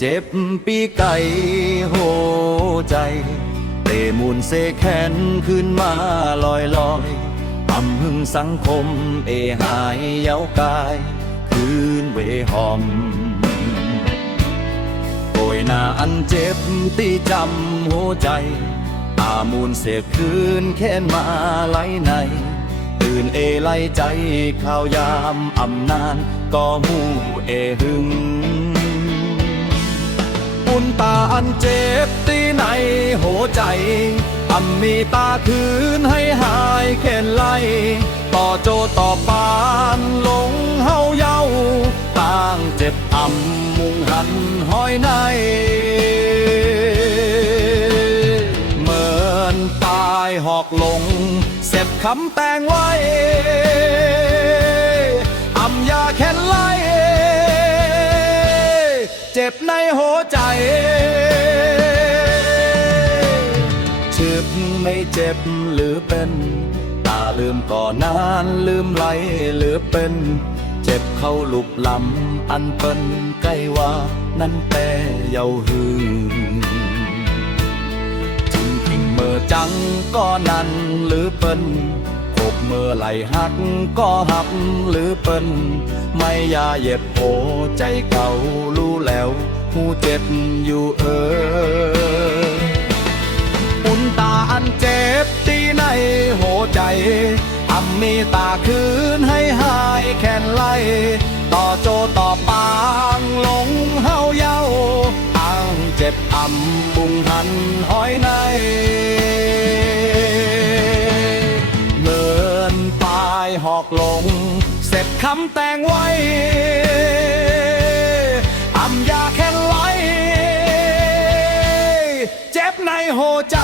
เจ็บปีไก่โหใจเตะมูลเสแขนขึ้นมาลอยลอยทำหึงสังคมหายเย้ากายคืนเวหอมโอยหน้าอันเจ็บตีจำหัวใจมูลเสกคืนแค้นมาไหลในตื่นไหลใจข่าวยามอำนานก็หูหึงอุ่นตาอันเจ็บตีในหัวใจมีตาคืนให้หายแค้นไหลต่อโจต่อปานหลงเฮาเย้าต่างเจ็บมุงหันห้อยในเหมือนตายหอกลงเสร็จคำแต่งไว้ยาแค้นไหลเจ็บในหัวใจเจ็บไม่เจ็บหรือเป็นตาลืมก่อนนานลืมไหลหรือเป็นเจ็บเข้าลุกลำอันเป็นใกล้ว่านั้นแต่เยาหือจึงพิงเมื่อจังก็นั้นหรือเป็นเมื่อไหลหักก็หักหรือเป็นไม่ยาเย็บโอใจเก่ารู้แล้วหูเจ็บอยู่อุ่นตาอันเจ็บตีในหัวใจมีตาคืนให้หายแค้นไหลต่อโจต่อปางหลงเฮาเย้าอ้างเจ็บบุงหันห้อยในหอกลงเสร็จคำแต่งไว้ยาแค้นไหลเจ็บในหัวใจ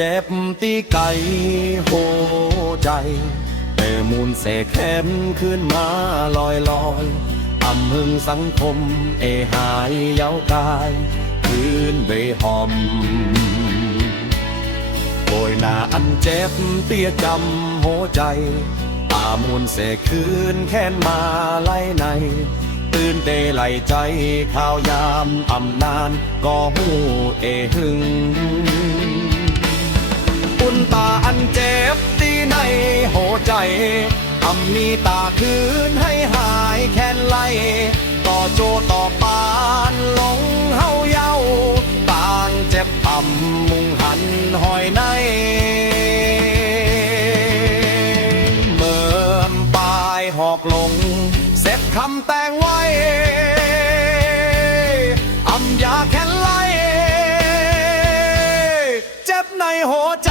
เจ็บตีไก่โหใจแต่มูลเสกแขนขึ้นมาลอยลอยหึงสังคมหายเย้ากายคืนเวหอมโอยหน้าอันเจ็บเตี้ยจำหัวใจมูลเสกคืนแค้นมาไหลในตื่นเตไหลใจข่าวยามนานก็หูหึงอุ่นตาอันเจ็บตีในหัวใจมีตาคืนให้หายแค้นไหลต่อโจต่อปานหลงเฮาเย้าต่างเจ็บมุงหันห้อยในเมื่อปลายหอกลงเสร็จคำแต่งไว้ยาแค้นไหลเจ็บในหัวใจ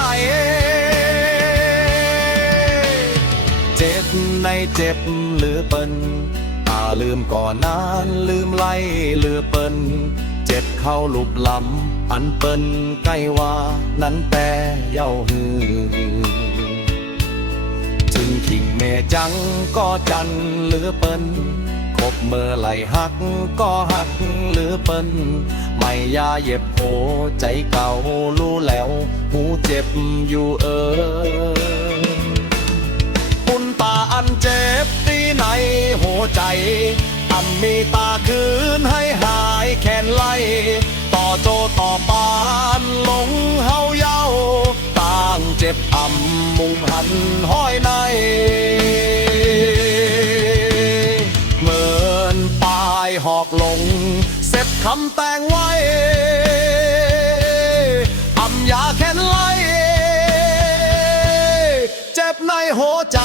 เจ็บในเจ็บหรือเป็นลืมก่อนนานลืมไหลหรือเป็นเจ็บเข้าลุบลำอันเป็นใกล้ว่านั้นแต่เย้าหือจึงทิ้งแม่จังก็จันหรือเป็นคบเมื่อไหลหักก็หักหรือเป็นไม่ยาเย็บโอใจเก่ารู้แล้วหูเจ็บอยู่อุ่นตาอันเจ็บตีในหัวใจมีตาคืนให้หายแค้นไหลต่อโจต่อปานหลงเฮาเย้าต่างเจ็บมุงหันห้อยในเหมือนปลายหอกลงเสร็จคำแต่งไว้ยาแค้นไหลเจ็บในหัวใจ